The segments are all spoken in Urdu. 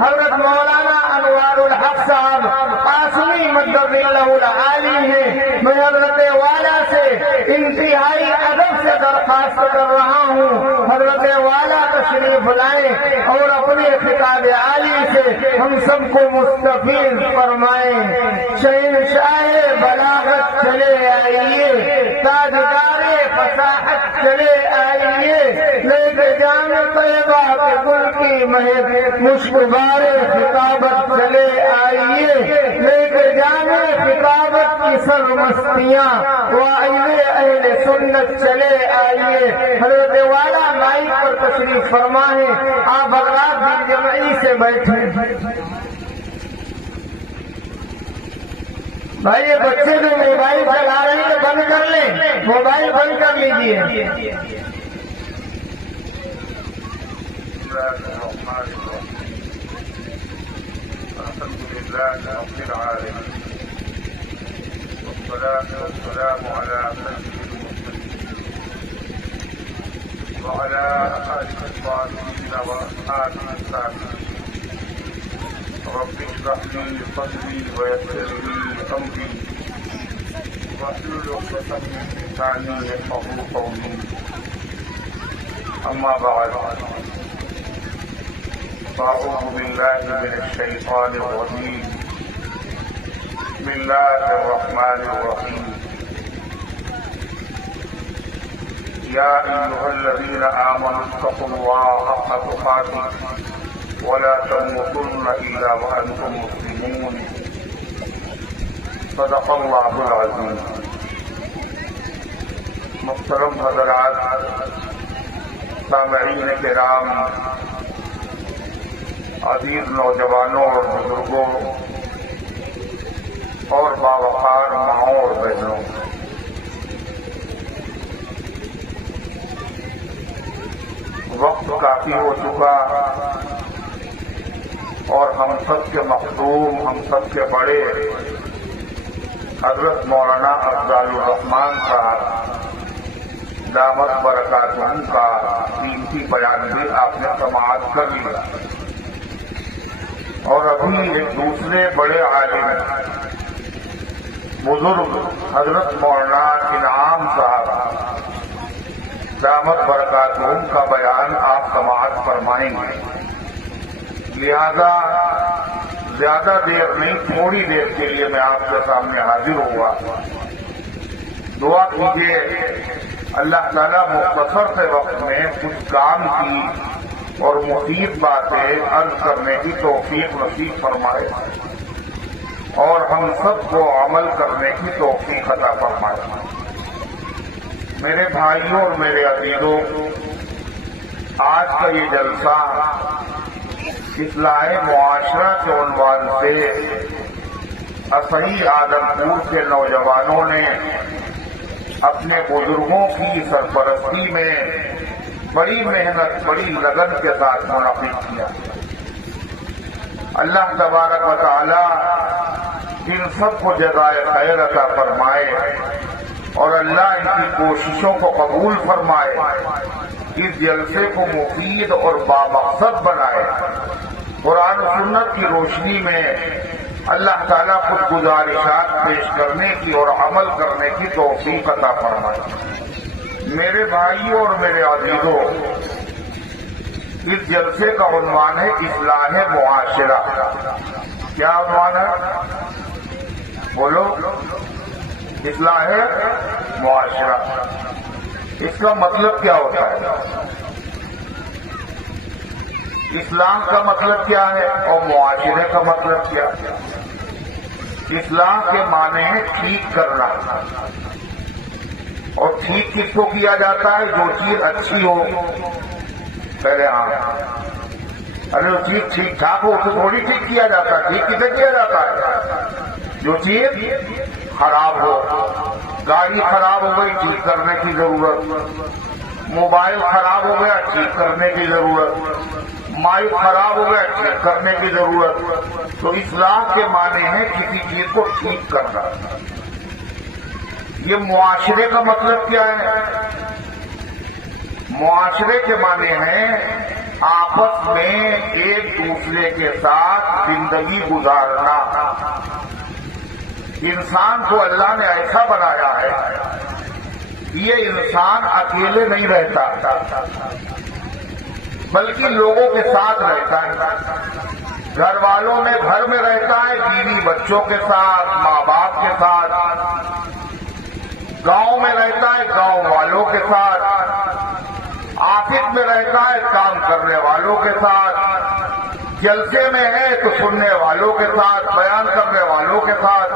حضرت مولانا انوار الحق صاحب قاسمی مدد اللہ العالی ہیں، میں حضرت والا سے انتہائی ادب سے درخواست کر رہا ہوں حضرت والا تشریف لائیں اور اپنے خطاب عالی سے ہم سب کو مستفیض فرمائیں۔ شہنشاہ بلاغت چلے آئیے، تاجدار فصاحت چلے آئیے، لے کے جان طیبہ کے گل کی مہک مشکبار خطابت چلے آئیے، لے کے جان خطابت کی سرمستیاں وائل اہل سنت چلے آئیے۔ حضرت والا مائک پر تشریف فرمائیں، آپ حضرات دل جمعی سے بیٹھیں۔ بھائی یہ بچے جو موبائل چلا رہے ہیں بند کر لیں، موبائل بند کر لیجیے۔ الحمد لله رب العالمين والصلاة والسلام على سيد المرسلين وعلى آله الطاهرين وأصحابه التابعين رب اشرح لي صدري ويسر لي أمري واحلل عقدة من لساني يفقهوا قولي أما بعد فأعوذ بالله من الشيطان الرجيم بسم الله الرحمن الرحيم يا أيها الذين آمنوا اتقوا الله حق تقاته ولا تموتن إلا وأنتم مسلمون صدق الله العظيم۔ محترم حضرات، سامعین کرام، عزیز نوجوانوں اور بزرگوں اور باوقار ماؤں اور بہنوں، وقت کافی ہو چکا اور ہم سب کے مخدوم، ہم سب کے بڑے حضرت مولانا افضال الرحمان صاحب دامت برکاتہم کا قیمتی بیان بھی آپ نے سماعت کر لیا، اور ابھی ایک دوسرے بڑے عالم بزرگ حضرت مولانا انعام صاحب دامت برکاتہم کا بیان آپ سماعت فرمائیں گے، لہذا زیادہ دیر نہیں، تھوڑی دیر کے لیے میں آپ کے سامنے حاضر ہوا۔ دعا کیجیے اللہ تعالیٰ مختصر سے وقت میں کچھ کام کی اور مفید باتیں عرض کرنے کی توفیق نصیب فرمائے اور ہم سب کو عمل کرنے کی توفیق عطا فرمائے۔ میرے بھائیوں اور میرے عزیزوں، آج کا یہ جلسہ اصلاح معاشرہ کے عنوان سے اصحی آدم پور کے نوجوانوں نے اپنے بزرگوں کی سرپرستی میں بڑی محنت، بڑی لگن کے ساتھ منعقد کیا۔ اللہ تبارک و تعالی ان سب کو جزائے خیر عطا فرمائے اور اللہ ان کی کوششوں کو قبول فرمائے، اس جلسے کو مفید اور بامقصد بنائے، قرآن و سنت کی روشنی میں اللہ تعالیٰ خود گزارشات پیش کرنے کی اور عمل کرنے کی توفیق عطا فرمائے۔ میرے بھائیوں اور میرے عزیزوں، اس جلسے کا عنوان ہے اصلاح معاشرہ۔ کیا عنوان ہے؟ بولو، اصلاح معاشرہ۔ اس کا مطلب کیا ہوتا ہے؟ اسلام کا مطلب کیا ہے اور معاشرے کا مطلب کیا ہے؟ اسلام کے معنی ہے ٹھیک کرنا، اور ٹھیک کس کو کیا جاتا ہے؟ جو چیز اچھی ہو پہلے ارے جو چیز ٹھیک ٹھاک ہو اسے تھوڑی ٹھیک کیا جاتا ہے۔ ٹھیک کسے کیا جاتا ہے؟ جو چیز خراب ہو، گاڑی خراب ہو گئی ٹھیک کرنے کی ضرورت، موبائل خراب ہو گیا ٹھیک کرنے کی ضرورت، مائک خراب ہو گیا ٹھیک کرنے کی ضرورت۔ تو اصلاح کے معنی ہے کسی چیز کو ٹھیک کرنا۔ یہ معاشرے کا مطلب کیا ہے؟ معاشرے کے معنی ہے آپس میں ایک دوسرے کے ساتھ زندگی گزارنا. انسان کو اللہ نے ایسا بنایا ہے، یہ انسان اکیلے نہیں رہتا بلکہ لوگوں کے ساتھ رہتا ہے. گھر والوں میں گھر میں رہتا ہے، بیوی بچوں کے ساتھ، ماں باپ کے ساتھ. گاؤں میں رہتا ہے گاؤں والوں کے ساتھ. آفس میں رہتا ہے کام کرنے والوں کے ساتھ. جلسے میں ہے تو سننے والوں کے ساتھ، بیان کرنے والوں کے ساتھ.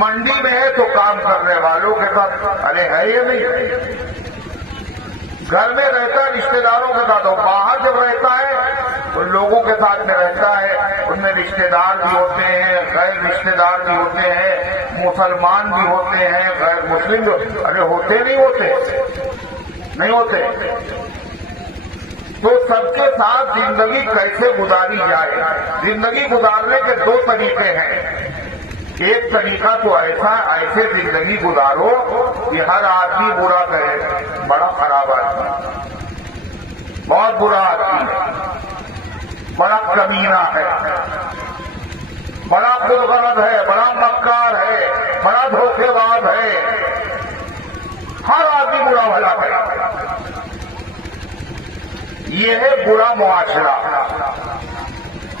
منڈی میں ہے تو کام کرنے والوں کے ساتھ. ارے ہے یہ نہیں. گھر میں رہتا ہے رشتے داروں کے ساتھ، اور باہر جب رہتا ہے تو لوگوں کے ساتھ میں رہتا ہے. ان میں رشتے دار بھی ہوتے ہیں، غیر رشتے دار بھی ہوتے ہیں، مسلمان بھی ہوتے ہیں، غیر مسلم بھی. ارے ہوتے نہیں ہوتے. تو سب کے ساتھ زندگی کیسے گزاری جائے؟ زندگی گزارنے کے دو طریقے ہیں. ایک طریقہ تو ایسے زندگی گزارو کہ ہر آدمی برا کہے، بڑا خراب آدمی، بہت برا آدمی، بڑا کمینہ ہے، بڑا خود غرض ہے، بڑا مکار ہے، بڑا دھوکے باز ہے. ہر آدمی برا بھلا ہے. یہ ہے برا معاشرہ.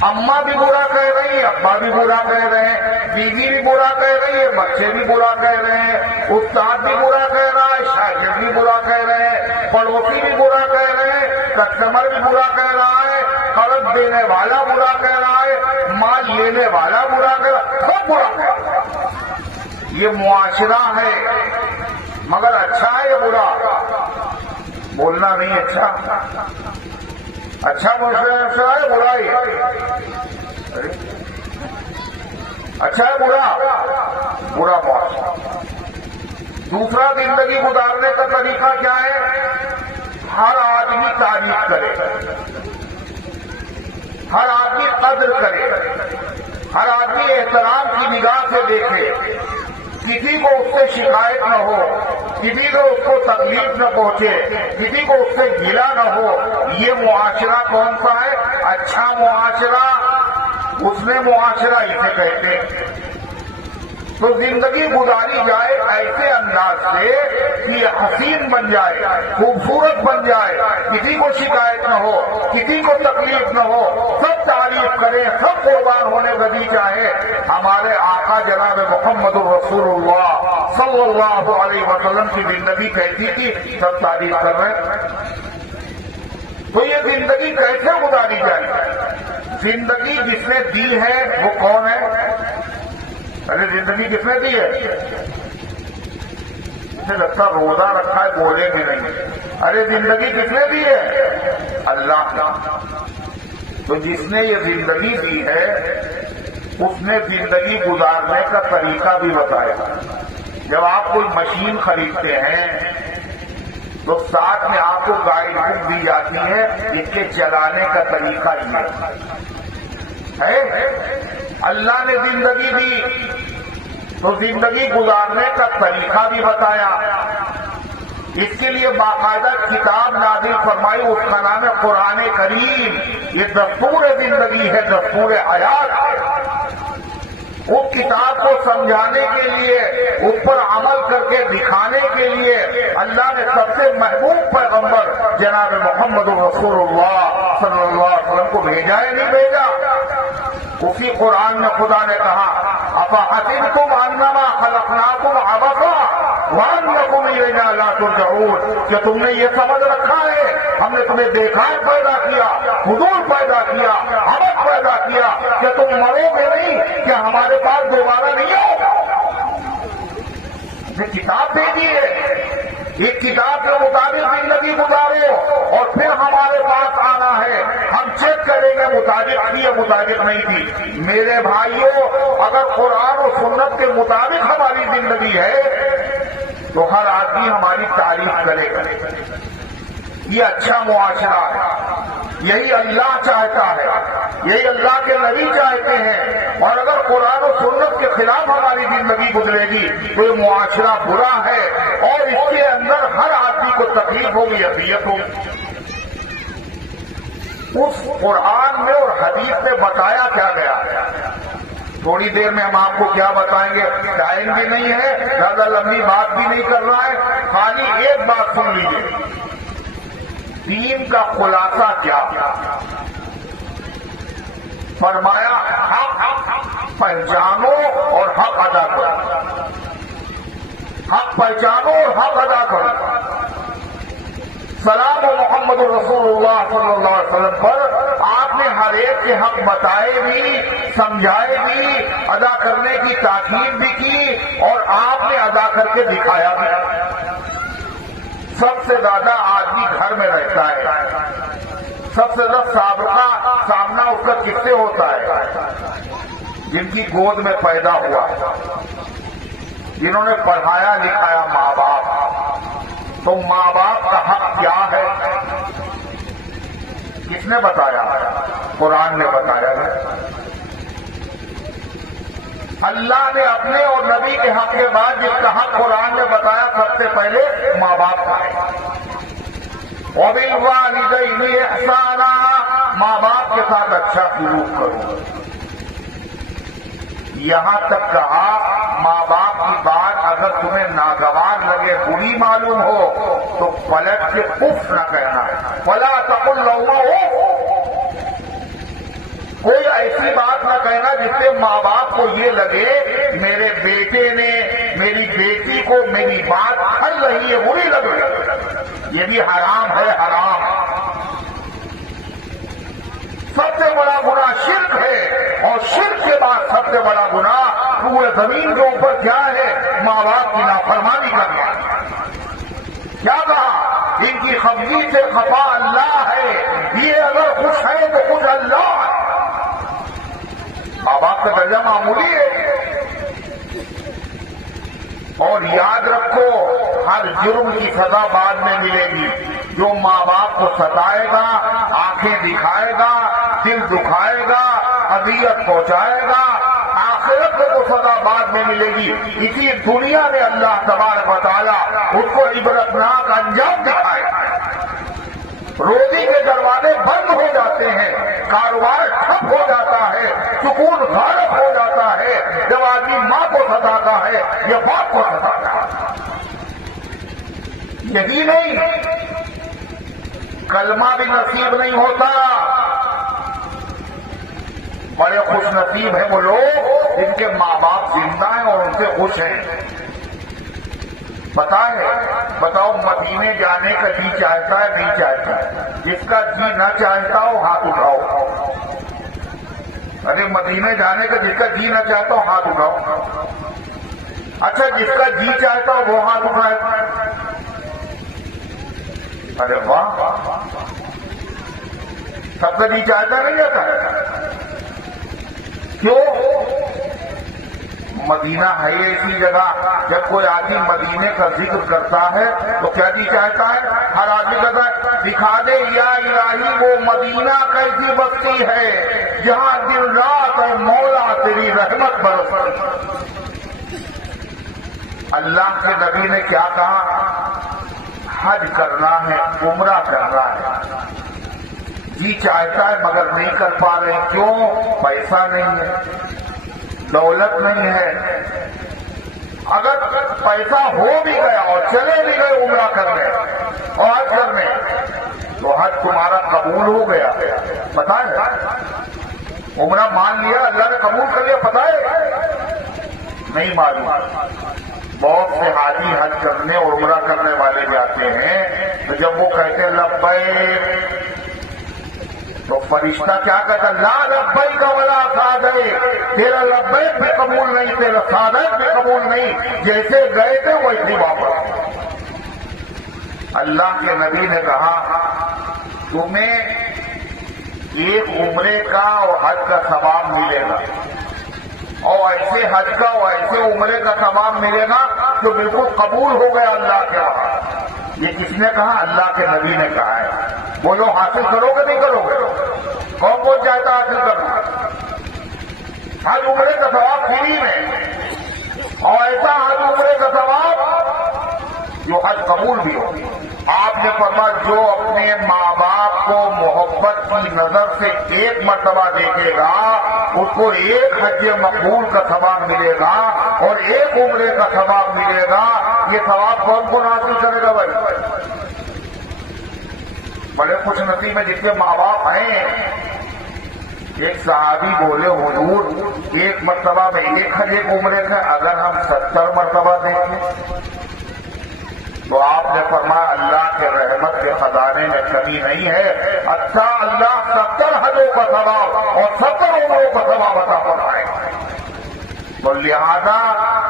اماں بھی برا کہہ رہی ہے، ابا بھی برا کہہ رہے ہیں، بیوی بھی برا کہہ رہی ہے، بچے بھی برا کہہ رہے ہیں، استاد بھی برا کہہ رہا ہے، شاگرد بھی برا کہہ رہے ہیں، پڑوسی بھی برا کہہ رہے ہیں، کسٹمر بھی برا کہہ رہا ہے، قرض دینے والا برا کہہ رہا ہے، مال لینے والا برا کہہ رہا ہے، سب برا کہہ رہا ہے. یہ معاشرہ ہے. مگر اچھا ہے یا برا؟ بولنا نہیں. اچھا معاشرہ ہے برا ہے؟ اچھا ہے برا معاشرہ. دوسرا زندگی گزارنے کا طریقہ کیا ہے؟ ہر آدمی تعریف کرے، ہر آدمی قدر کرے، ہر آدمی احترام کی نگاہ سے دیکھے. کسی کو اس سے شکایت نہ ہو، کسی کو اس کو تکلیف نہ پہنچے، کسی کو اس سے گلا نہ ہو. یہ معاشرہ کون سا ہے؟ اچھا معاشرہ. حسن معاشرہ اسے کہتے ہیں. تو زندگی گزاری جائے ایسے انداز سے کہ حسین بن جائے، خوبصورت بن جائے، کسی کو شکایت نہ ہو، کسی کو تکلیف نہ ہو، سب تعریف کریں، سب قربان ہونے بدی چاہے. ہمارے آقا جناب محمد رسول اللہ صلی اللہ علیہ وسلم کی زندگی کیسی تھی؟ سب تعریف کر رہے ہیں. تو یہ زندگی کیسے گزاری جائے؟ زندگی جس نے دی ہے وہ کون ہے؟ ارے زندگی کس نے دی ہے؟ اسے لگتا روزہ رکھا ہے بولے بھی نہیں. ارے زندگی کس نے دی ہے؟ اللہ کا. تو جس نے یہ زندگی دی ہے اس نے زندگی گزارنے کا طریقہ بھی بتایا. جب آپ کوئی مشین خریدتے ہیں تو ساتھ میں آپ کو گائیڈ بک دی جاتی ہے، اس کے چلانے کا طریقہ یہ ہے. اللہ نے زندگی دی تو زندگی گزارنے کا طریقہ بھی بتایا. اس کے لیے باقاعدہ کتاب نازل فرمائی، اس کا نام ہے قرآن کریم. یہ دستور زندگی ہے، دستور حیات ہے. اس کتاب کو سمجھانے کے لیے، اس پر عمل کر کے دکھانے کے لیے اللہ نے سب سے محبوب پیغمبر جناب محمد رسول اللہ صلی اللہ علیہ وسلم کو بھیجا ہے نہیں بھیجا؟ اسی قرآن میں خدا نے کہا افحسبتم انما خلقناکم عبثا وانکم الینا لا ترجعون. کہ تم نے یہ سمجھ رکھا ہے ہم نے تمہیں دیکھا پیدا کیا، فضول پیدا کیا، عبث پیدا کیا، کہ تم مرو گے نہیں، کہ ہمارے پاس دوبارہ نہیں ہوگا. یہ کتاب بھیجی ہے، اس کتاب کے مطابق زندگی گزارو اور پھر ہمارے پاس آنا ہے. ہم چیک کریں گے مطابق تھی یا مطابق نہیں تھی. میرے بھائیوں، اگر قرآن و سنت کے مطابق ہماری زندگی ہے تو ہر آدمی ہماری تعریف کرے گا. یہ اچھا معاشرہ ہے. یہی اللہ چاہتا ہے، یہی اللہ کے نبی چاہتے ہیں. اور اگر قرآن و سنت کے خلاف ہماری زندگی گزرے گی تو یہ معاشرہ برا ہے اور اس کے اندر ہر آدمی کو تکلیف ہوگی، اذیت ہوگی. اس قرآن میں اور حدیث میں بتایا کیا گیا. تھوڑی دیر میں ہم آپ کو کیا بتائیں گے، ٹائم بھی نہیں ہے، زیادہ لمبی بات بھی نہیں کر رہا ہے، خالی ایک بات سن لیجیے. دین کا خلاصہ کیا؟ فرمایا حق پہچانو اور حق ادا کرو. حق پہچانو اور حق ادا کرو. سلام و محمد رسول اللہ صلی اللہ علیہ وسلم پر آپ نے ہر ایک کے حق بتائے بھی، سمجھائے بھی، ادا کرنے کی تاکید بھی کی اور آپ نے ادا کر کے دکھایا بھی. سب سے زیادہ آدمی گھر میں رہتا ہے، سب سے زیادہ سامنا اس کا کس سے ہوتا ہے؟ جن کی گود میں پیدا ہوا، جنہوں نے پڑھایا لکھایا ماں باپ. تو ماں باپ کا حق کیا ہے؟ کس نے بتایا؟ قرآن نے بتایا ہے. اللہ نے اپنے اور نبی کے حق کے بعد جس کا حق قرآن نے بتایا سب سے پہلے ماں باپ کا ہے. وَبِالْوَالِدَيْنِ إِحْسَانًا، ماں باپ کے ساتھ اچھا سلوک کرو. یہاں تک کہا ماں باپ کی بات اگر تمہیں ناگوار لگے، بری معلوم ہو تو پلٹ کے اف نہ کہنا. فَلَا تَقُلْ لَهُمَا اُف، کوئی ایسی بات نہ کہنا جس سے ماں باپ کو یہ لگے میرے بیٹے نے میری بیٹی کو میری بات کھل رہی ہے، بری لگ رہی ہے. یہ بھی حرام ہے، حرام. سب سے بڑا گناہ شرک ہے، اور شرک کے بعد سب سے بڑا گناہ پورے زمین کے اوپر کیا ہے؟ ماں باپ کی نافرمانی کرنا. کیا کہا؟ ان کی خفگی سے خفا اللہ ہے، یہ اگر خوش ہے تو خوش اللہ ہے. ماں باپ کا درجہ معمولی ہے. اور یاد رکھو ہر جرم کی سزا بعد میں ملے گی. جو ماں باپ کو ستائے گا، آنکھیں دکھائے گا، دل دکھائے گا، اذیت پہنچائے گا، آخرت میں وہ سزا بعد میں ملے گی. اسی دنیا میں اللہ تبارک و تعالیٰ اس کو عبرتناک انجام دکھائے. روزی کے دروازے بند ہو جاتے ہیں، کاروبار ٹھپ ہو جاتا ہے، سکون غائب ہو جاتا ہے جب آدمی ماں کو ستاتا ہے یا باپ کو ستاتا ہے. یہی نہیں، کلمہ بھی نصیب نہیں ہوتا. بڑے خوش نصیب ہیں وہ لوگ جن کے ماں باپ زندہ ہیں اور ان سے خوش ہیں. بتاؤ مدینے جانے کا جی چاہتا ہے نہیں چاہتا؟ جس کا جی نہ چاہتا ہو ہاتھ اٹھاؤ. ارے مدینے جانے کا جس کا جی نہ چاہتا ہو ہاتھ اٹھاؤ. اچھا جس کا جی چاہتا ہو وہ ہاتھ اٹھائے. ارے واہ، سب کا جی چاہتا نہیں جاتا. کیوں؟ مدینہ ہے ایسی جگہ جب کوئی آدمی مدینے کا ذکر کرتا ہے تو کیا جی چاہتا ہے؟ ہر آدمی کہتا ہے دکھا دے یا الہی وہ مدینہ کیسی بستی ہے جہاں دن رات ہے مولا تیری رحمت برستی. اللہ کے نبی نے کیا کہا؟ حج کرنا ہے، عمرہ کرنا ہے. جی چاہتا ہے مگر نہیں کر پا رہے. کیوں؟ پیسہ نہیں ہے، دولت نہیں ہے. اگر پیسہ ہو بھی گیا اور چلے بھی گئے عمرہ کرنے اور حج کرنے تو حج تمہارا قبول ہو گیا. پتہ ہے؟ عمرہ مان لیا، اللہ نے قبول کر لیا. پتہ ہے؟ نہیں معلوم. بہت سے حاجی حج کرنے اور عمرہ کرنے والے جاتے ہیں تو جب وہ کہتے ہیں لبیک تو فرشتہ کیا کہتا؟ لا لبیک ولا سعدیک، تیرا لبیک بھی قبول نہیں، تیرا سعدیک بھی قبول نہیں. جیسے گئے تھے ویسے واپس. اللہ کے نبی نے کہا تمہیں ایک عمرے کا اور حج کا ثواب ملے گا، اور ایسے حج کا اور ایسے عمرے کا ثواب ملے گا جو بالکل قبول ہو گیا اللہ کے وہاں. یہ کس نے کہا؟ اللہ کے نبی نے کہا ہے. بولو حاصل کرو گے نہیں کرو گے؟ کون کون چاہتا حاصل کرنا؟ حج عمرے کا ثواب فری میں، اور ایسا حج عمرے کا ثواب جو حج قبول بھی ہو. آپ نے فرمایا جو اپنے ماں باپ کو محبت کی نظر سے ایک مرتبہ دیکھے گا اس کو ایک حج مقبول کا ثواب ملے گا اور ایک عمرے کا ثواب ملے گا. یہ ثواب کون کون حاصل کرے گا بھائی؟ بڑے خوش نصیب میں جن کے ماں باپ ہیں. ایک صحابی بولے حضور ایک مرتبہ میں ایک حج ایک عمرے کا اگر ہم 70 مرتبہ دیکھیں تو آپ نے فرمایا اللہ کے رحمت کے خزانے میں کمی نہیں ہے. اچھا اللہ 70 حجوں کا ثواب اور 70 عمروں کا ثواب عطا فرمائے. تو لہذا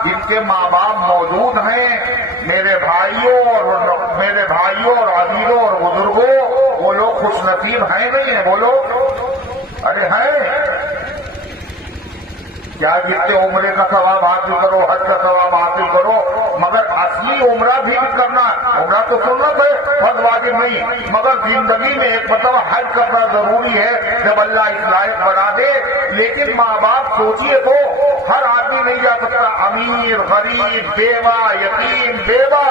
جن کے ماں باپ موجود ہیں میرے بھائیوں اور عزیزوں اور بزرگوں وہ لوگ خوش نصیب ہیں نہیں ہیں؟ بولو ارے ہیں. کیا جتنے عمرے کا ثواب حاصل کرو حج کا ثواب حاصل کرو مگر اصلی عمرہ بھی کرنا. عمرہ تو سنت ہے فرض واجب نہیں مگر زندگی میں ایک مرتبہ حج کرنا ضروری ہے جب اللہ اس لائق بنا دے. لیکن ماں باپ سوچیے تو ہر آدمی نہیں جا سکتا. امیر غریب بیوہ یتیم بیوہ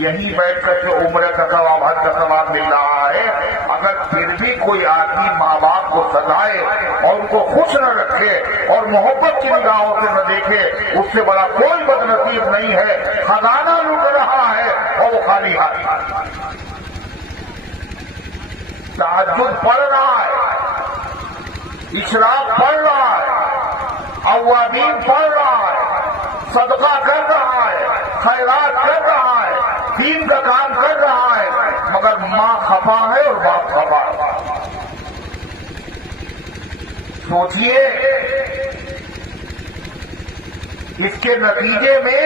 یہی بیٹھ کر کے عمرے کا ثواب حج کا ثواب مل رہا ہے. اگر پھر بھی کوئی آدمی ماں باپ کو سزائے اور ان کو خوش نہ رکھے اور محبت کی نگاہوں سے نہ دیکھے اس سے بڑا کوئی بد نصیب نہیں ہے. خزانہ لوٹ رہا ہے اور وہ خالی ہاتھ. تہجد پڑھ رہا ہے اشراق پڑھ رہا ہے اوابین پڑھ رہا ہے صدقہ کر رہا ہے خیرات کر رہا ہے دین کا کام کر رہا ہے مگر ماں خفا ہے اور باپ خفا ہے. سوچئے اس کے نتیجے میں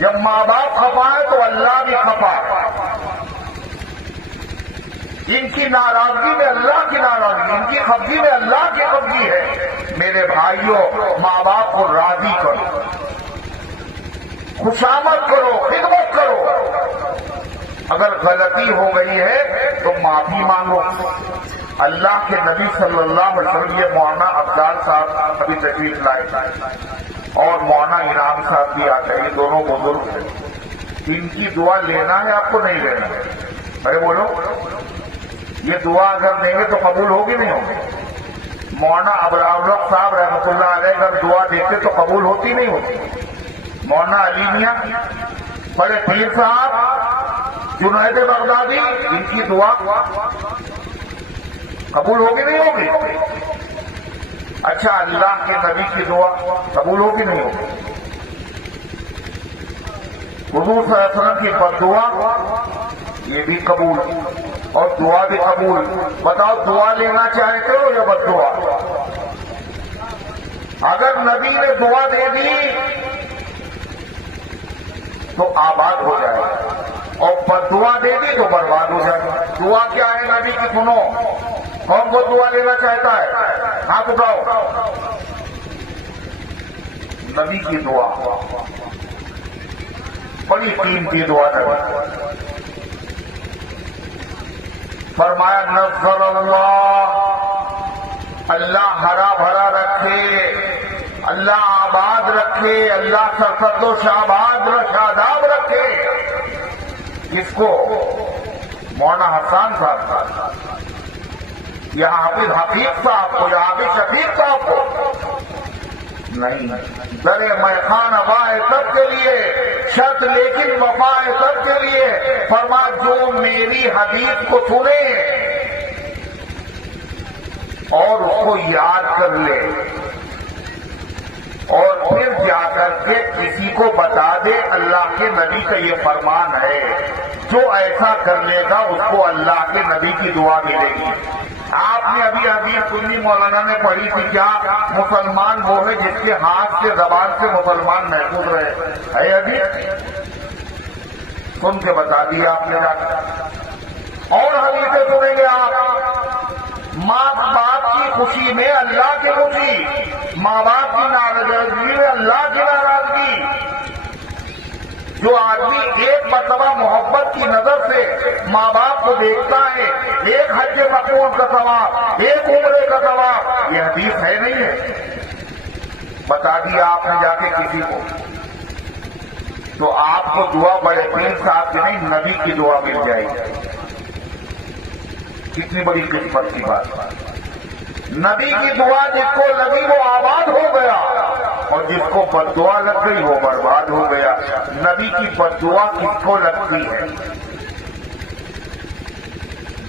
جب ماں باپ خفا ہے تو اللہ بھی خفا ہے. ان کی ناراضگی میں اللہ کی ناراضگی ان کی خفگی میں اللہ کی خفگی ہے. میرے بھائیوں ماں باپ کو راضی کرو خوشامد کرو خدمت کرو. اگر غلطی ہو گئی ہے تو معافی مانگو. اللہ کے نبی صلی اللہ علیہ وسلم یہ مولانا افضال صاحب ابھی تشریف لائے اور مولانا انعام صاحب بھی آتے ہیں. یہ دونوں بزرگ ہیں. ان کی دعا لینا ہے آپ کو نہیں لینا ہے؟ ارے بولو یہ دعا اگر دیں گے تو قبول ہوگی نہیں ہوگی؟ مولانا ابراہیم صاحب رحمۃ اللہ علیہ اگر دعا دیتے تو قبول ہوتی نہیں ہوتی؟ مولانا علی میاں بڑے پیر صاحب جنید بغدادی ان کی دعا قبول ہوگی نہیں ہوگی؟ اچھا اللہ کے نبی کی دعا قبول ہوگی نہیں ہوگی؟ حضور صلی اللہ علیہ وسلم کی بددعا یہ بھی قبول اور دعا بھی قبول. بتاؤ دعا لینا چاہتے ہو یا بددعا؟ اگر نبی نے دعا دے دی تو آباد ہو جائے اور بددعا دے دی تو برباد ہو جائے. دعا کیا ہے نبی کی سنو. کون کو دعا لینا چاہتا ہے ہاتھ اٹھاؤ. نبی کی دعا بڑی قیمتی دعا ہے. فرمایا نصر اللہ ہرا بھرا رکھے اللہ آباد رکھے اللہ سرسد و شاداب رکھے. اس کو مولانا حسان صاحب یا حافظ حفیظ صاحب کو یا حافظ شفیق صاحب کو نہیں. درے میخان وفائے سب کے لیے شرط لیکن وفائے سب کے لیے. فرما جو میری حدیث کو سنے اور اس کو یاد کر لے اور پھر جا کر کے کسی کو بتا دے اللہ کے نبی کا یہ فرمان ہے. جو ایسا کر لے گا اس کو اللہ کے نبی کی دعا ملے گی. آپ نے ابھی سنی مولانا نے پڑھی تھی کیا مسلمان وہ ہے جس کے ہاتھ سے زبان سے مسلمان محفوظ رہے. ہے ابھی سن کے بتا دیا آپ نے جا کر. اور حدیثیں سنیں گے آپ. ماں باپ کی خوشی میں اللہ کی خوشی ماں باپ کی ناراضگی میں اللہ کی ناراضگی. جو آدمی ایک مرتبہ محبت کی نظر سے ماں باپ کو دیکھتا ہے ایک حج مقبول کا ثواب ایک عمرے کا ثواب. یہ حدیث ہے نہیں ہے؟ بتا دیا آپ نے جا کے کسی کو. تو آپ کو دعا بڑے پیر صاحب کی نہیں نبی کی دعا مل جائے گی. کتنی بڑی قسمت کی بات. نبی کی دعا جس کو لگی وہ آباد ہو گیا اور جس کو بد دعا لگ گئی وہ برباد ہو گیا. نبی کی بد دعا کس کو لگتی ہے؟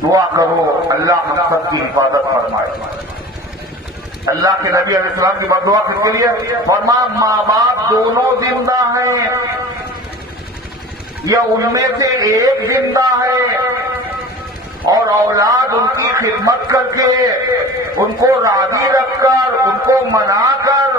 دعا کرو اللہ ہم سب کی حفاظت فرمائے. اللہ کے نبی علیہ السلام کی بد دعا کس کے لیے؟ فرمایا ماں باپ دونوں زندہ ہیں یا ان میں سے ایک زندہ ہے اور اولاد ان کی خدمت کر کے ان کو راضی رکھ کر ان کو منا کر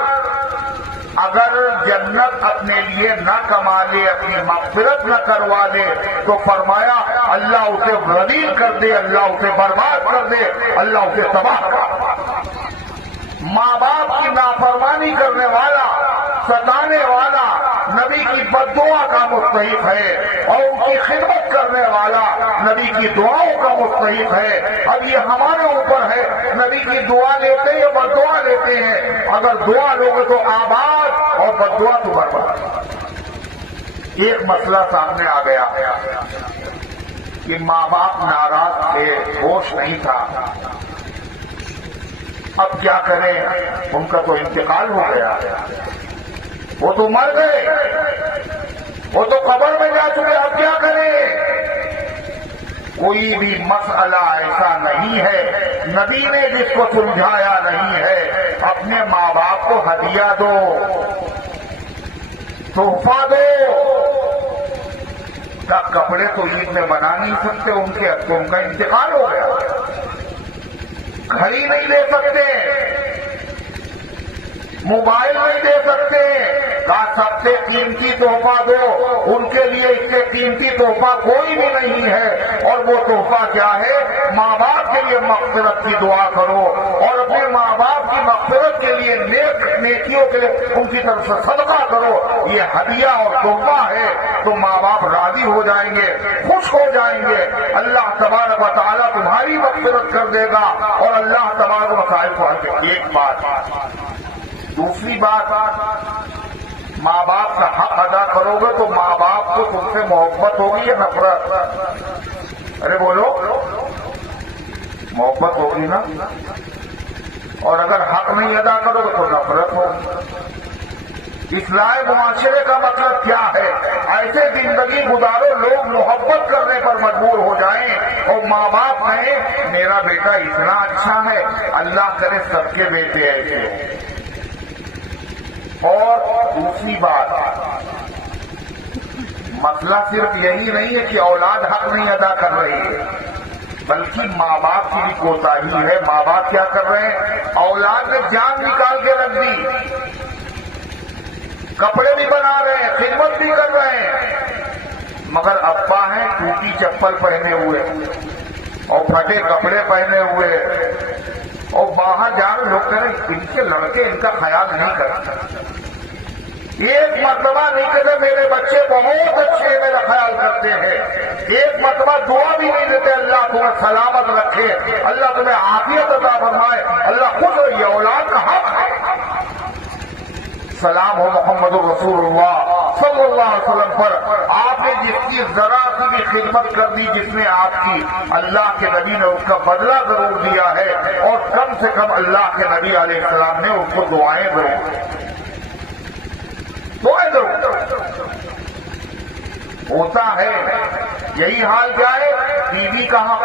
اگر جنت اپنے لیے نہ کما لے اپنی مغفرت نہ کروا لے تو فرمایا اللہ اسے غریب کر دے، اللہ اسے برباد کر دے، اللہ اسے تباہ کر دے. ماں باپ کی نافرمانی کرنے والا ستانے والا نبی کی بد دعا کا مستحق ہے اور ان کی خدمت کرنے والا نبی کی دعاؤں کا مستحق ہے. اب یہ ہمارے اوپر ہے نبی کی دعا لیتے ہیں یا بد دعا لیتے ہیں. اگر دعا لوگے تو آباد اور بد دعا تو برباد. ایک مسئلہ سامنے آ گیا کہ ماں باپ ناراض تھے، ہوش نہیں تھا، اب کیا کریں؟ ان کا تو انتقال ہو گیا، وہ تو مر گئے، وہ تو قبر میں جا چکے، اب کیا کریں؟ کوئی بھی مسئلہ ایسا نہیں ہے نبی نے جس کو سمجھایا نہیں ہے. اپنے ماں باپ کو ہدیہ دو، تحفہ دو. کپڑے تو عید میں بنا نہیں سکتے، ان کا انتقال ہو گیا. گھڑی نہیں دے سکتے، موبائل نہیں دے سکتے. کہا سب سے قیمتی تحفہ دو، ان کے لیے اس سے قیمتی تحفہ کوئی بھی نہیں ہے. اور وہ تحفہ کیا ہے؟ ماں باپ کے لیے مغفرت کی دعا کرو اور اپنے ماں باپ کی مغفرت کے لیے نیکیوں کے لیے ان کی طرف سے صدقہ کرو. یہ ہدیہ اور تحفہ ہے تو ماں باپ راضی ہو جائیں گے، خوش ہو جائیں گے. اللہ تبارک و تعالیٰ تمہاری مغفرت کر دے گا اور اللہ تبارک و تعالیٰ کو حل دے. ایک بات. دوسری بات، ماں باپ کا حق ادا کرو گے تو ماں باپ کو تم سے محبت ہوگی یا نفرت؟ ارے بولو، محبت ہوگی نا. اور اگر حق نہیں ادا کرو گے تو نفرت ہوگی. اصلاح معاشرے کا مطلب کیا ہے؟ ایسے زندگی گزارو لوگ محبت کرنے پر مجبور ہو جائیں اور ماں باپ کہیں میرا بیٹا اتنا اچھا ہے، اللہ کرے سب کے بیٹے ایسے. اور دوسری بات، مسئلہ صرف یہی نہیں ہے کہ اولاد حق نہیں ادا کر رہی ہے بلکہ ماں باپ کی بھی کوتاہی ہے. ماں باپ کیا کر رہے ہیں؟ اولاد نے جان نکال کے رکھ دی، کپڑے بھی بنا رہے ہیں، خدمت بھی کر رہے ہیں، مگر ابا ہیں ٹوٹی چپل پہنے ہوئے اور پھٹے کپڑے پہنے ہوئے اور باہر جا رہے. لوگ کہہ رہے ہیں ان کے لڑکے ان کا خیال نہیں کرتے. ایک مرتبہ نہیں کہتے میرے بچے بہت اچھے میرا خیال کرتے ہیں، ایک مرتبہ دعا بھی نہیں دیتے اللہ تمہیں سلامت رکھے، اللہ تمہیں عافیت عطا فرمائے، اللہ خود یہ اولاد کا حق ہے. سلام ہو محمد رسول اللہ صلی اللہ علیہ وسلم پر. آپ نے جس کی ذرا سی بھی خدمت کر دی، جس نے آپ کی، اللہ کے نبی نے اس کا بدلہ ضرور دیا ہے اور کم سے کم اللہ کے نبی علیہ السلام نے اس کو دعائیں ضرور دی. دعائیں ضرور ہوتا ہے. یہی حال کیا ہے؟ بیوی کا حق،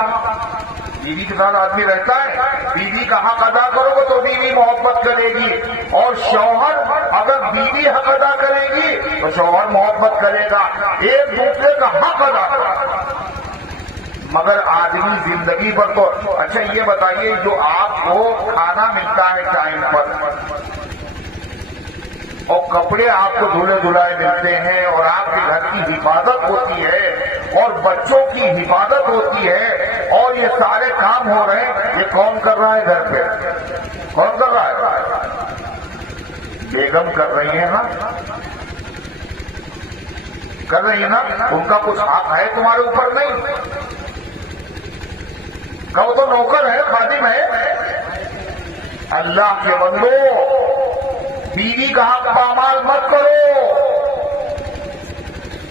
بیوی کے ساتھ آدمی رہتا ہے، بیوی کا حق ادا کرو گے تو بیوی محبت کرے گی اور شوہر اگر بیوی حق ادا کرے گی تو شوہر محبت کرے گا. ایک دوسرے کا حق ادا کرو. مگر آدمی زندگی پر تو اچھا یہ بتائیے جو آپ کو کھانا ملتا ہے ٹائم پر اور کپڑے آپ کو دھلے دھلائے ملتے ہیں اور آپ کے گھر کی حفاظت ہوتی ہے اور بچوں کی حفاظت ہوتی ہے اور یہ سارے کام ہو رہے ہیں، یہ کون کر رہا ہے گھر پہ؟ کون کر رہا ہے؟ بیگم کر رہی ہیں نا، کر رہی ہے نا. ان کا کچھ حق ہے تمہارے اوپر؟ نہیں. کہو تو نوکر ہے، خادم ہے. اللہ کے بندو، بیوی کا حق پامال مت کرو.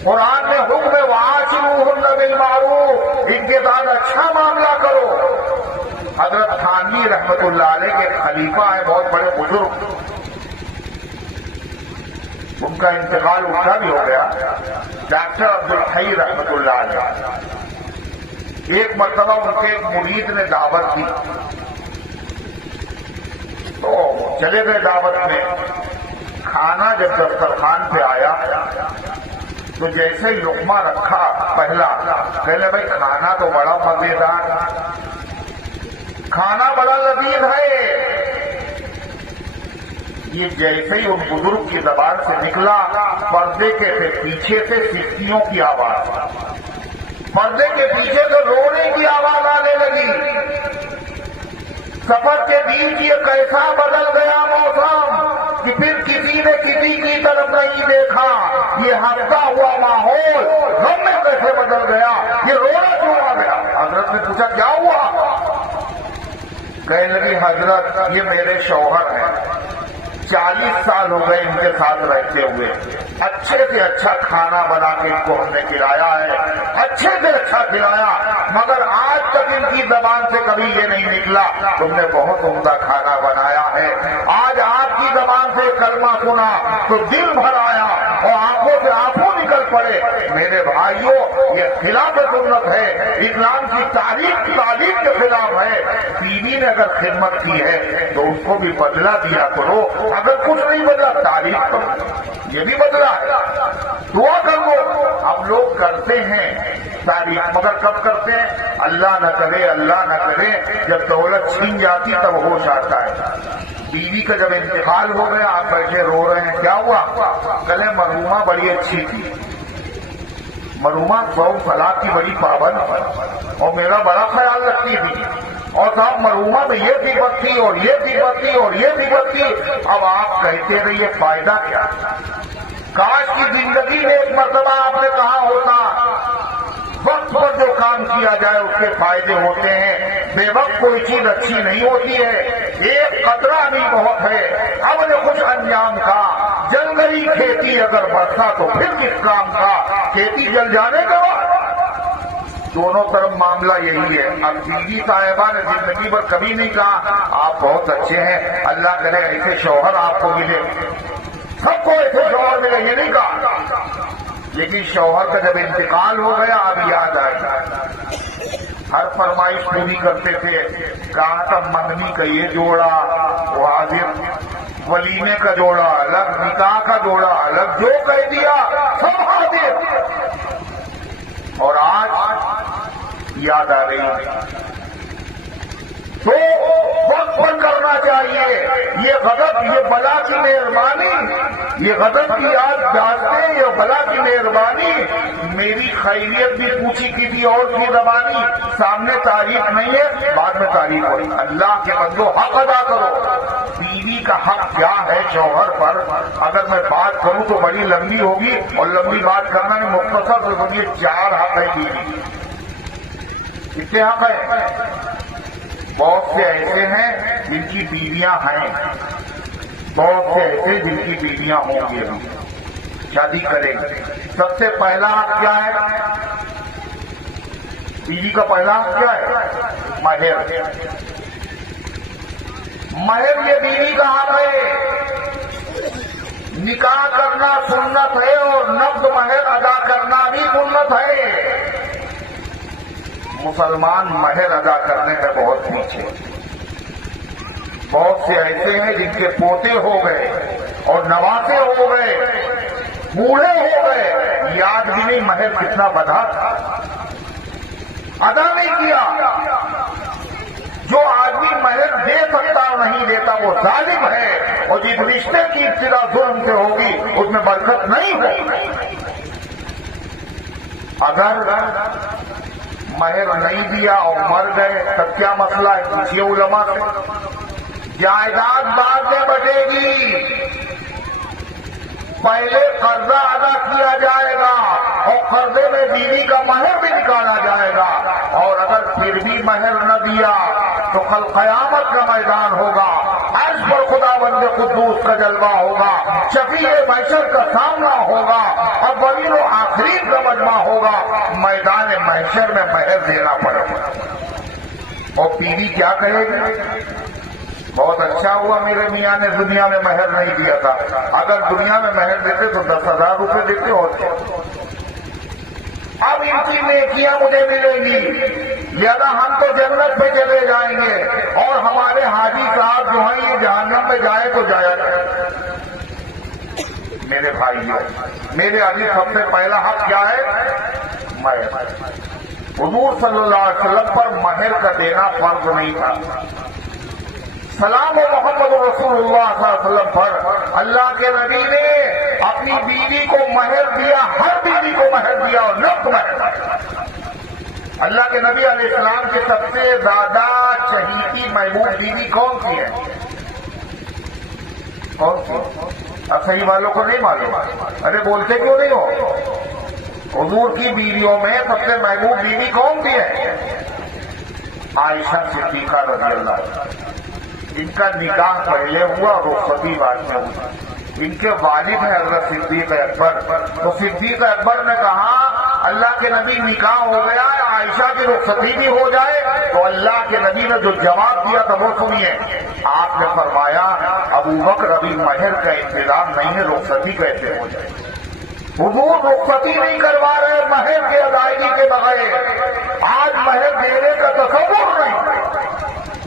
قرآن میں حکم وعاشروہن بالمعروف، ان کے ساتھ اچھا معاملہ کرو۔ حضرت تھانوی رحمت اللہ علیہ کے خلیفہ ہیں، بہت بڑے بزرگ، ان کا انتقال ان کا بھی ہو گیا، ڈاکٹر عبدالحی رحمت اللہ علیہ۔ ایک مرتبہ ان کے ایک مرید نے دعوت دی تو چلے گئے دعوت میں۔ کھانا جب دسترخوان پہ آیا تو جیسے لقمہ رکھا پہلا، کہنے بھائی کھانا تو بڑا مزیدار، کھانا بڑا لذیذ ہے۔ یہ جیسے ہی ان بزرگ کی زبان سے نکلا، پردے کے پیچھے سے سکھیوں کی آواز، پردے کے پیچھے سے رونے کی آواز آنے لگی۔ سفر کے بیچ یہ کیسا بدل گیا موسم کہ پھر کسی نے کسی کی طرف نہیں دیکھا، یہ ہنستا ہوا ماحول غم میں کیسے بدل گیا، یہ رونا کیوں آ گیا؟ حضرت نے پوچھا کیا ہوا؟ کہنے لگی حضرت یہ میرے شوہر ہیں، 40 سال ہو گئے ان کے ساتھ رہتے ہوئے، اچھے سے اچھا کھانا بنا کے ان کو ہم نے کھلایا ہے، اچھے سے اچھا کھلایا، مگر آج تک ان کی زبان سے کبھی یہ نہیں نکلا تم نے بہت عمدہ کھانا بنایا ہے۔ آج آپ کی زبان سے کلمہ سنا تو دل بھر آیا اور آنکھوں سے آنسو نکل پڑے۔ میرے بھائیوں یہ خلاف سنت ہے، اسلام کی تعلیم کے خلاف ہے۔ بیوی نے اگر خدمت کی ہے تو اس کو بھی بدلہ دیا کرو، اگر کچھ نہیں بدلا تعریف کرو، یہ بھی بدلا ہے، دعا کر لو۔ ہم لوگ کرتے ہیں تعریف، مگر کب کرتے ہیں؟ اللہ نہ کرے اللہ نہ کرے جب دولت چھین جاتی تب ہوش آتا ہے۔ بیوی کا جب انتقال ہو گیا، آپ بیٹھے رو رہے ہیں، کیا ہوا؟ کہے مرحومہ بڑی اچھی تھی، مرحومہ بہت فلاح کی بڑی پابند اور میرا بڑا خیال رکھتی تھی، اور صاحب مرحومہ میں یہ صفت تھی اور یہ صفت تھی اور یہ صفت تھی۔ اب آپ کہتے رہیے فائدہ کیا؟ کاش کی زندگی میں ایک مرتبہ آپ نے کہا ہوتا وقت پر جو کام کیا جائے اس کے فائدے ہوتے ہیں، بے وقت کوئی چیز اچھی نہیں ہوتی ہے۔ ایک قطرہ بھی بہت ہے، اب نے کچھ انجام کا، جل گئی کھیتی اگر برسا تو پھر کس کام کا، کھیتی جل جانے کا دونوں طرف معاملہ یہی ہے۔ اب بیوی صاحبہ نے زندگی پر کبھی نہیں کہا آپ بہت اچھے ہیں، اللہ کرے ایسے شوہر آپ کو ملے، سب کو ایسے شوہر ملے، یہ نہیں کہا، لیکن شوہر کا جب انتقال ہو گیا اب یاد آئی، ہر فرمائش پوری کرتے تھے۔ کہا تھا منگنی کا یہ جوڑا واضح، ولیمے کا جوڑا الگ، نکاح کا جوڑا الگ، جو کہہ دیا سب حاضر۔ اور آج یاد آ رہی تو وقت پر کرنا چاہیے۔ یہ غضب، یہ بلا کی مہربانی، یہ غضب کی یاد داشتے، یہ بلا کی مہربانی۔ میری خیریت بھی پوچھی کسی اور کی زبانی، سامنے تعریف نہیں ہے، بعد میں تعریف ہوئی۔ اللہ کے بندو حق ادا کرو۔ بیوی کا حق کیا ہے شوہر پر؟ اگر میں بات کروں تو بڑی لمبی ہوگی اور لمبی بات کرنا نہیں، مختصر سے سمجھیے 4 حق ہے بیوی۔ کتنے حق ہیں؟ بہت سے ایسے ہیں جن کی بیویاں ہیں، بہت سے ایسے جن کی بیویاں ہوں گی، شادی کریں گے۔ سب سے پہلا حق کیا ہے؟ بیوی کا پہلا حق کیا ہے؟ مہر۔ مہر یہ بیوی کا حق ہے۔ نکاح کرنا سنت ہے اور نقد مہر ادا کرنا بھی سنت ہے۔ مسلمان مہر ادا کرنے میں بہت پیچھے، بہت سے ایسے ہیں جن کے پوتے ہو گئے اور نواسے ہو گئے، بوڑھے ہو گئے، یاد بھی نہیں مہر کتنا بڑھا تھا، ادا نہیں کیا۔ جو آدمی مہر دے سکتا اور نہیں دیتا وہ ظالم ہے، اور جس رشتے کی ابتدا ظلم سے ہوگی اس میں برکت نہیں ہوگی۔ اگر مہر نہیں دیا اور مر گئے تب کیا مسئلہ ہے؟ پوچھیے علماء سے۔ جائیداد بعد میں بٹے گی، پہلے قرضہ ادا کیا جائے گا اور قرضے میں بیوی کا مہر بھی نکالا جائے گا، اور اگر پھر بھی مہر نہ دیا تو کل قیامت کا میدان ہوگا، عرش پر خدا بند قدوس کا جلوہ ہوگا، شفیع محشر کا سامنا ہوگا، اولین و آخرین کا مجمع ہوگا، میدان محشر میں مہر دینا پڑے گا۔ اور بیوی کیا کہے گی؟ بہت اچھا ہوا میرے میاں نے دنیا میں مہر نہیں دیا تھا، اگر دنیا میں مہر دیتے تو 10,000 روپے دیتے ہوتے، اب ان کی نیکیاں مجھے ملیں گی، لہذا ہم تو جنت پہ چلے جائیں گے اور ہمارے حاجی صاحب جو ہیں یہ جہنم میں جائے تو جایا جائے۔ میرے بھائیوں، میرے علی سب سے پہلا حق کیا ہے؟ مہر۔ حضور صلی اللہ علیہ وسلم پر مہر کا دینا فرض نہیں تھا۔ سلام و محمد رسول اللہ صلی اللہ علیہ وسلم پر اللہ کے نبی نے اپنی بیوی کو مہر دیا، ہر بیوی کو مہر دیا اور نقد مہر۔ اللہ کے نبی علیہ السلام کی سب سے زیادہ چہیتی محبوب بیوی کون سی ہے؟ کون سی؟ اب صحیح والوں کو نہیں معلوم، ارے بولتے کیوں نہیں ہو؟ حضور کی بیویوں میں سب سے محبوب بیوی کون سی ہے؟ عائشہ صدیقہ رضی اللہ عنہا۔ ان کا نکاح پہلے ہوا، رخصتی بعد میں ہوئی۔ ان کے والد ہیں حضرت صدیق اکبر، تو صدیق اکبر نے کہا اللہ کے نبی نکاح ہو گیا ہے، عائشہ کی رخصتی بھی ہو جائے، تو اللہ کے نبی نے جو جواب دیا تھا وہ سنیے۔ آپ نے فرمایا ابو بکر ابھی مہر کا انتظام نہیں ہے، رخصتی کیسے ہو جائے؟ حضور رخصتی نہیں کروا رہے مہر کی ادائیگی کے بغیر، آج مہر دینے کا تصور نہیں۔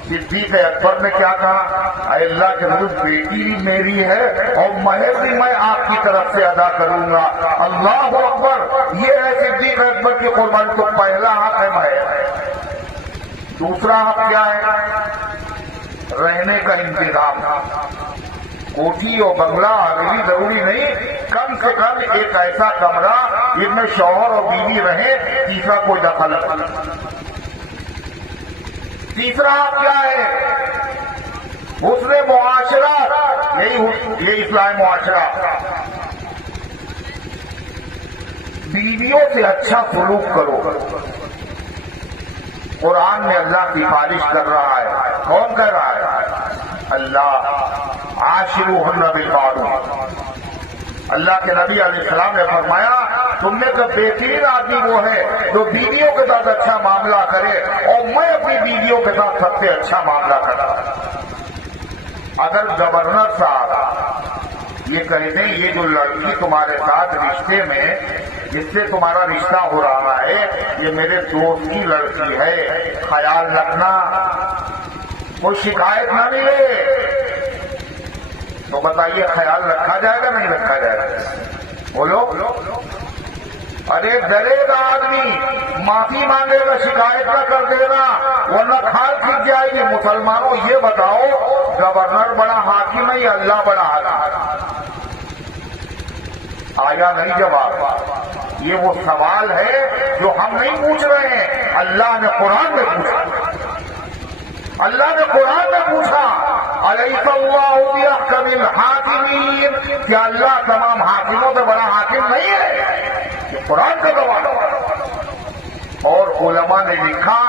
صدیق اکبر نے کیا کہا؟ اے اللہ کے نبی، بیٹی بھی میری ہے اور مہر بھی میں آپ کی طرف سے ادا کروں گا۔ اللہ اکبر، یہ ہے صدیق اکبر کی قربانی۔ تو پہلا حق ہے مہر۔ دوسرا حق کیا ہے؟ رہنے کا انتظام۔ کوٹھی اور بنگلہ آگے ضروری نہیں، کم سے کم ایک ایسا کمرہ جس میں شوہر اور بیوی رہیں، تیسرا کوئی دخل نہیں۔ تیسرا کیا ہے؟ حسن معاشرہ، یہی اسلام معاشرہ۔ بیویوں سے اچھا سلوک کرو۔ قرآن میں اللہ سفارش کر رہا ہے، کون کہہ رہا ہے؟ اللہ۔ عاشروہن بالمعروف۔ اللہ کے نبی علیہ السلام نے فرمایا تم میں سے بہترین آدمی وہ ہے جو بیویوں کے ساتھ اچھا معاملہ کرے، اور میں اپنی بیویوں کے ساتھ سب سے اچھا معاملہ کرتا ہوں۔ اگر گورنر صاحب یہ کہہ دیں یہ جو لڑکی تمہارے ساتھ رشتے میں جس سے تمہارا رشتہ ہو رہا ہے یہ میرے دوست کی لڑکی ہے، خیال رکھنا کوئی شکایت نہ ملے، تو بتائیے خیال رکھا جائے گا نہیں رکھا جائے گا؟ بولو۔ ارے ڈرے گا آدمی، معافی مانگے گا، شکایت نہ کر دینا ورنہ کھال کھینچ جائے گی۔ مسلمانوں یہ بتاؤ گورنر بڑا حاکم ہے یا اللہ بڑا حاکم؟ آیا نہیں جواب؟ یہ وہ سوال ہے جو ہم نہیں پوچھ رہے ہیں، اللہ نے قرآن میں پوچھا۔ اللہ نے قرآن میں پوچھا الیس اللہ باحکم الحاکمین، کیا اللہ تمام حاکموں سے بڑا حاکم نہیں ہے؟ یہ قرآن کا جواب۔ اور علماء نے لکھا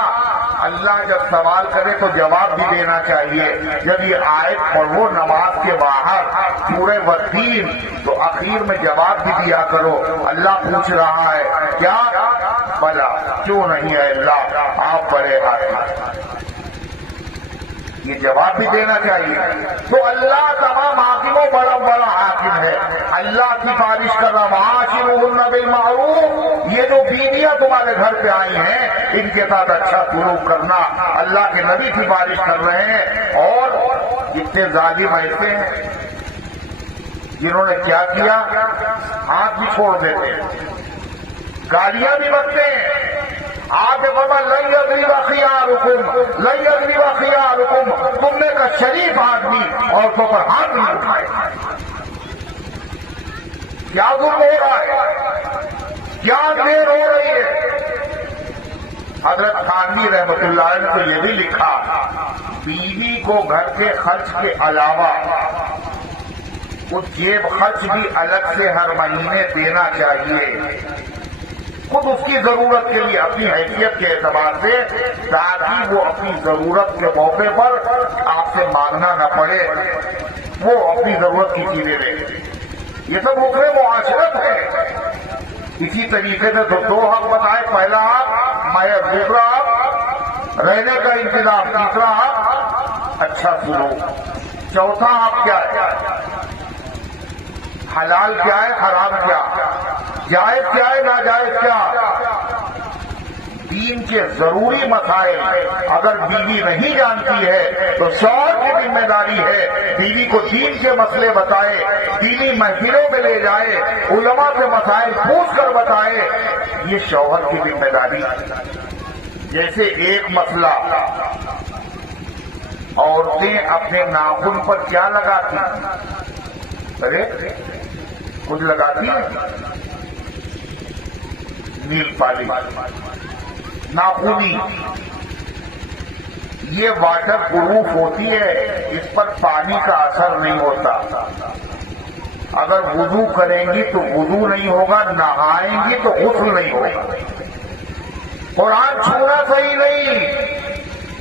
اللہ جب سوال کرے تو جواب بھی دینا چاہیے۔ جب یہ آیت پڑھو نماز کے باہر سورہ والتین تو اخیر میں جواب بھی دیا کرو۔ اللہ پوچھ رہا ہے کیا؟ بلا، کیوں نہیں ہے اللہ، آپ بڑے حاکم، یہ جواب بھی دینا چاہیے۔ تو اللہ تمام حاکموں بڑا بڑا حاکم ہے۔ اللہ کی سفارش کر رہا معاشروہن بالمعروف، یہ جو بیویاں تمہارے گھر پہ آئی ہیں ان کے ساتھ اچھا سلوک کرنا، اللہ کے نبی کی سفارش کر رہے ہیں۔ اور جتنے ظالم ایسے ہیں جنہوں نے کیا کیا، ہاتھ بھی چھوڑ دیتے ہیں، گالیاں بھی بکتے ہیں۔ آپ نے فرمایا لن یضرب خیارکم، لن یضرب خیارکم، تم نے کا شریف آدمی عورتوں پر ہاتھ نہیں اٹھائے۔ کیا ظلم ہو رہا ہے؟ کیا دیر ہو رہی ہے؟ حضرت خانوی رحمۃ اللہ علیہ نے تو یہ بھی لکھا بیوی کو گھر کے خرچ کے علاوہ کچھ جیب خرچ بھی الگ سے ہر مہینے دینا چاہیے۔ خود اس کی ضرورت کے لیے، اپنی حیثیت کے اعتبار سے، تاکہ وہ اپنی ضرورت کے موقع پر آپ سے مانگنا نہ پڑے، وہ اپنی ضرورت کی چیزیں دے۔ یہ سب رکن معاشرت ہے۔ اسی طریقے سے تو دو حق بتائے، پہلا حق محض، دوسرا حق رہنے کا انتظام، تیسرا حق اچھا سلوک، چوتھا حق کیا ہے؟ حلال کیا ہے، حرام کیا، جائز کیا ہے، ناجائز کیا۔ دین کے ضروری مسائل اگر بیوی نہیں جانتی ہے تو شوہر کی ذمہ داری ہے بیوی کو دین کے مسئلے بتائے، دینی محفلوں میں لے جائے، علماء سے مسائل پوچھ کر بتائے، یہ شوہر کی ذمہ داری ہے۔ جیسے ایک مسئلہ، عورتیں اپنے ناخن پر کیا لگاتی ہیں؟ ارے کچھ لگاتی ہیں، نیل پالش، ناخنی، یہ واٹر پروف ہوتی ہے، اس پر پانی کا اثر نہیں ہوتا۔ اگر وضو کریں گی تو وضو نہیں ہوگا، نہائیں گی تو غسل نہیں ہوگا۔ قرآن چھونا صحیح نہیں،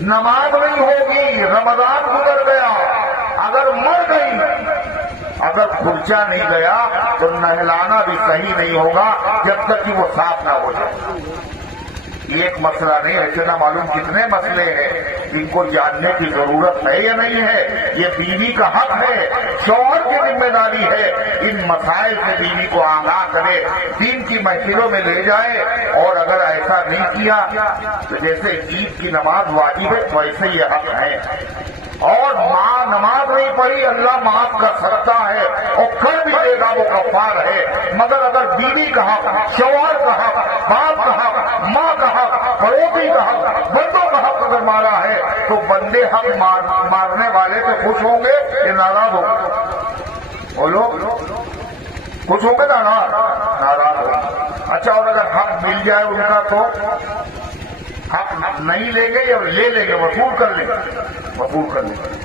نماز نہیں ہوگی، رمضان گزر گیا، اگر مر گئی، اگر کھرچا نہیں گیا تو نہلانا بھی صحیح نہیں ہوگا جب تک کہ وہ صاف نہ ہو جائے۔ ایک مسئلہ نہیں، ایسے نہ معلوم کتنے مسئلے ہیں جن کو جاننے کی ضرورت ہے یا نہیں ہے۔ یہ بیوی کا حق ہے، شوہر کی ذمہ داری ہے ان مسائل سے بیوی کو آگاہ کرے، دین کی محفلوں میں لے جائے۔ اور اگر ایسا نہیں کیا تو جیسے عید کی نماز واجب ہے ویسے یہ حق ہے۔ اور ماں نماز نہیں پڑھی، اللہ معاف کر سکتا ہے اور کر بھی دے گا، وہ غفار ہے۔ مگر اگر بیوی کا حق، شوہر کا حق، باپ کا حق، ماں کا حق، پڑوسی کا حق، بندوں کا حق اگر مارا ہے تو بندے حق مارنے والے سے خوش ہوں گے یا ناراض ہوں گے؟ بولو، خوش ہوں گے نا، ناراض ہوں گے۔ اچھا، اور اگر حق مل جائے ان کا تو حق نہیں لیں گے یا لے لیں گے، وصول کر لیں گے؟ وصول کر لیں گے۔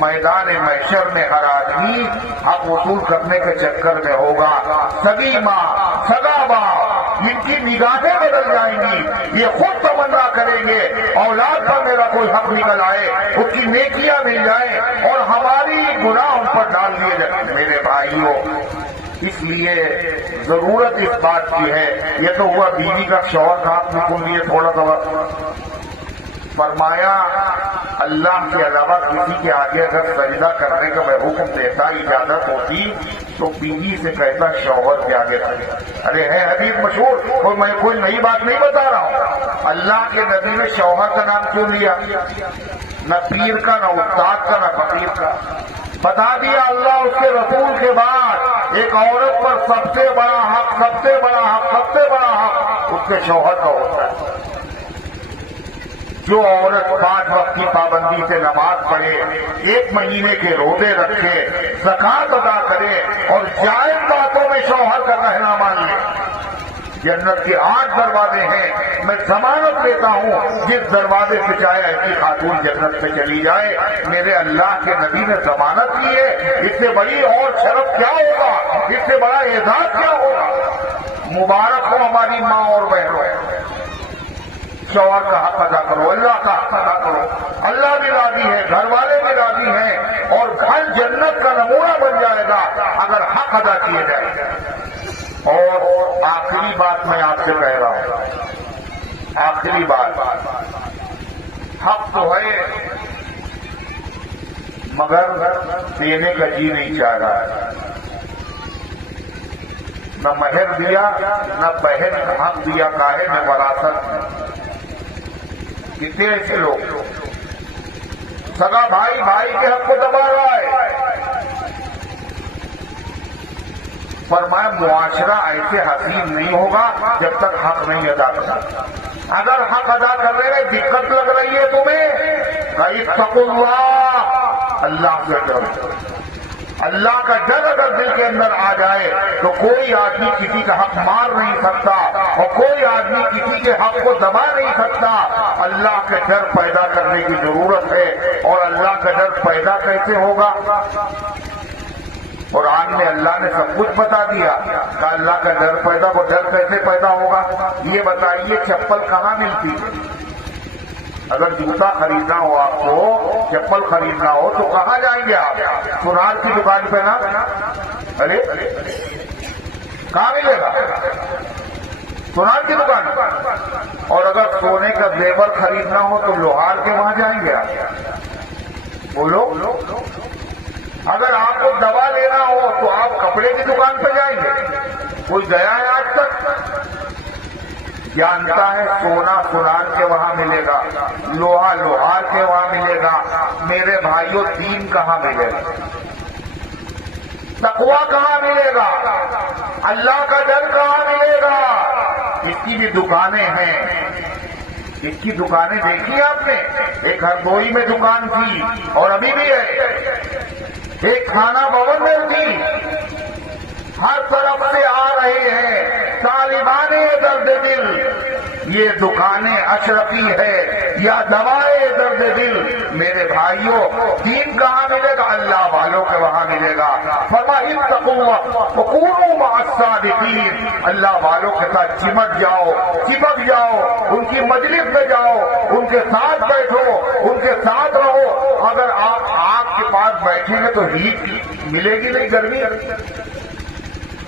میدان محشر میں ہر آدمی حق وصول کرنے کے چکر میں ہوگا۔ سگی ماں، سگا باپ، ان کی نگاہیں بدل جائیں گی، یہ خود تمنا کریں گے اولاد پر میرا کوئی حق نکل آئے، اس کی نیکیاں مل جائیں اور ہماری گناہ ان پر ڈال دیے جائیں۔ میرے بھائیوں، اس لیے ضرورت اس بات کی ہے، یہ تو ہوا بیوی کا، شوہر کا حق سن لیے تھوڑا سا۔ فرمایا اللہ کے علاوہ کسی کے آگے اگر سجدہ کرنے کا میں حکم دیتا، اجازت ہوتی تو بیوی سے کہتا شوہر کے آگے سجدہ۔ ارے ہے حدیث مشہور، میں کوئی نئی بات نہیں بتا رہا ہوں۔ اللہ کے نبی نے شوہر کا نام کیوں لیا؟ نہ پیر کا، نہ استاد کا، نہ فقیر کا۔ بتا دیا اللہ اس کے رسول کے بعد ایک عورت پر سب سے بڑا حق، سب سے بڑا حق، سب سے بڑا حق اس کے شوہر کا ہوتا ہے۔ جو عورت 5 وقت کی پابندی سے نماز پڑھے، 1 مہینے کے روزے رکھے، زکات ادا کرے اور جائز باتوں میں شوہر کا کہنا مان لے، جنت کے 8 دروازے ہیں، میں ضمانت دیتا ہوں جس دروازے سے چاہے ایسی خاتون جنت سے چلی جائے۔ میرے اللہ کے نبی نے ضمانت کی ہے، اس سے بڑی اور شرف کیا ہوگا، اس سے بڑا اعزاز کیا ہوگا۔ مبارک ہو ہماری ماں اور بہنوں، شوہر کا حق ادا کرو، اللہ کا حق ادا کرو، اللہ بھی راضی ہے، گھر والے بھی راضی ہیں اور گھر جنت کا نمونہ بن جائے گا اگر حق ادا کیے جائیں۔ اور آخری بات میں آپ سے کہہ رہا ہوں، آخری بات، حق تو ہے مگر دینے کا جی نہیں چاہ رہا ہے۔ نہ مہر دیا، نہ بہن حق دیا، کاہے میں وراثت میں۔ کتنے ایسے لوگ، سگا بھائی بھائی کے حق کو دبا رہا ہے۔ فرمایا معاشرہ ایسے حسین نہیں ہوگا جب تک حق نہیں ادا کرتا۔ اگر حق ادا کرنے میں دقت لگ رہی ہے تمہیں، اتقوا اللہ، اللہ سے ڈرو۔ اللہ کا ڈر اگر دل کے اندر آ جائے تو کوئی آدمی کسی کا حق مار نہیں سکتا اور کوئی آدمی کسی کے حق کو دبا نہیں سکتا۔ اللہ کا ڈر پیدا کرنے کی ضرورت ہے۔ اور اللہ کا ڈر پیدا کیسے ہوگا؟ قرآن میں اللہ نے سب کچھ بتا دیا کہ اللہ کا ڈر پیدا، وہ ڈر کیسے پیدا ہوگا؟ یہ بتائیے چپل کہاں ملتی ہے؟ اگر جوتا خریدنا ہو آپ کو، چپل خریدنا ہو تو کہاں جائیں گے آپ؟ سونار کی دکان پہ نا؟ ارے کہاں ملے گا؟ سونار کی دکان۔ اور اگر سونے کا زیور خریدنا ہو تو لوہار کے وہاں جائیں گے آپ؟ بولو۔ اگر آپ کو دوا لینا ہو تو آپ کپڑے کی دکان پہ جائیں گے؟ کوئی گیا ہے آج تک؟ جانتا ہے سونا سونار کے وہاں ملے گا، لوہا لوہار کے وہاں ملے گا۔ میرے بھائیوں دین کہاں ملے گا؟ تقویٰ کہاں ملے گا؟ اللہ کا ڈر کہاں ملے گا؟ اس کی بھی دکانیں ہیں، اس کی دکانیں دیکھی آپ نے؟ ایک ہردوئی میں دکان تھی اور ابھی بھی ہے، ایک خانہ بھون میں تھی۔ ہر طرف سے آ رہے ہیں طالبان درد دل، یہ دکانیں اشرفی ہے یا دوائے درد دل؟ میرے بھائیوں دین کہاں ملے گا؟ اللہ والوں کے وہاں ملے گا۔ فرمایا اتقوا وکونوا مع الصادقین، اللہ والوں کے ساتھ چمٹ جاؤ، چپک جاؤ، ان کی مجلس میں جاؤ، ان کے ساتھ بیٹھو، ان کے ساتھ رہو۔ اگر آپ آگ کے پاس بیٹھیں گے تو ہیٹ ملے گی نہیں، گرمی،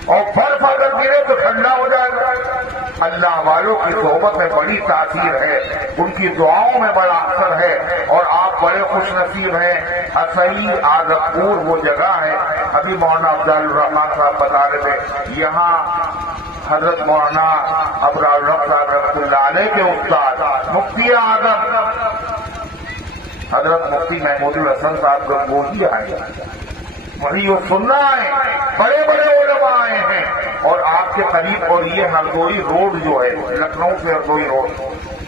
اور برف اگر گرے تو ٹھنڈا ہو جائے گا۔ اللہ والوں کی صحبت میں بڑی تاثیر ہے، ان کی دعاؤں میں بڑا اثر ہے، اور آپ بڑے خوش نصیب ہیں۔ اصحی آدم پور وہ جگہ ہے، ابھی مولانا افضل الرحمان صاحب بتا رہے تھے، یہاں حضرت مولانا ابرار الحق صاحب رحمۃ اللہ علیہ کے استاد مفتی اعظم حضرت مفتی محمود الحسن صاحب کو گوجی آئے، وہی وہ سننا ہے، بڑے بڑے علماء آئے ہیں اور آپ کے قریب۔ اور یہ ہردوئی روڈ جو ہے، لکھنؤ سے ہردوئی روڈ،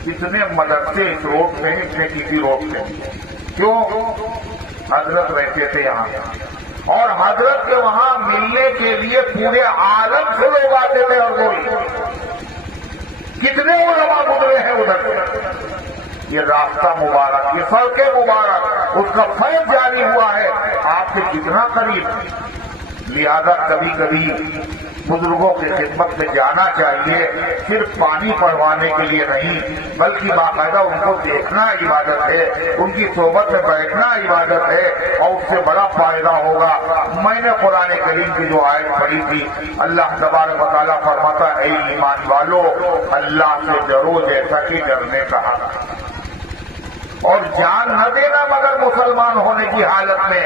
اتنے مدرسے اس روڈ پہ ہیں، اتنے کسی روڈ پہ، کیوں؟ حضرت رہتے تھے یہاں، اور حضرت کے وہاں ملنے کے لیے پورے عالم سے لوگ آتے تھے ہردوئی۔ کتنے علماء گزرے ہیں ادھر سے۔ یہ راستہ مبارک، یہ سڑکیں مبارک، اس کا فیض جاری ہوا ہے آپ سے کتنا قریب۔ لہذا کبھی کبھی بزرگوں کی خدمت میں جانا چاہیے، صرف پانی پڑھوانے کے لیے نہیں، بلکہ باقاعدہ ان کو دیکھنا عبادت ہے، ان کی صحبت میں بیٹھنا عبادت ہے، اور اس سے بڑا فائدہ ہوگا۔ میں نے قرآن کریم کی جو آیت پڑھی تھی، اللہ تبارک و تعالیٰ فرماتا ہے، اے ایمان والو اللہ سے ڈرو جیسا کہ ڈرنے کہا، اور جان نہ دینا مگر مسلمان ہونے کی حالت میں۔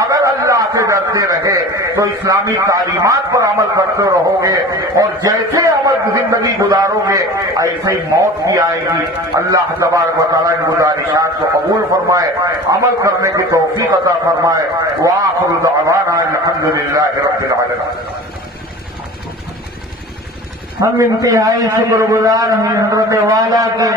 اگر اللہ سے ڈرتے رہے تو اسلامی تعلیمات پر عمل کرتے رہو گے، اور جیسے عمل زندگی گزارو گے ایسے ہی موت بھی آئے گی۔ اللہ تبارک و تعالیٰ ان گزارشات کو قبول فرمائے، عمل کرنے کی توفیق عطا فرمائے۔ وآخر دعوانا الحمدللہ رب العالمین۔ ہم انتہائی شکر گزار ہیں حضرت والا کے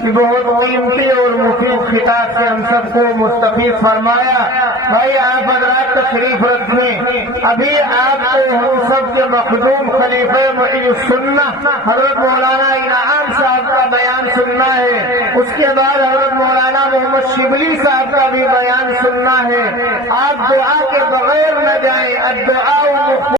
کہ بہت قیمتی اور مفید خطاب سے ہم سب کو مستفید فرمایا۔ بھائی آپ حضرات تشریف رکھیں، ابھی آپ کو ہم سب کے مخدوم خلیفہ معین السنہ حضرت مولانا انعام صاحب کا بیان سننا ہے، اس کے بعد حضرت مولانا محمد شبلی صاحب کا بھی بیان سننا ہے۔ آپ دعا کے بغیر نہ جائیں، الدعاء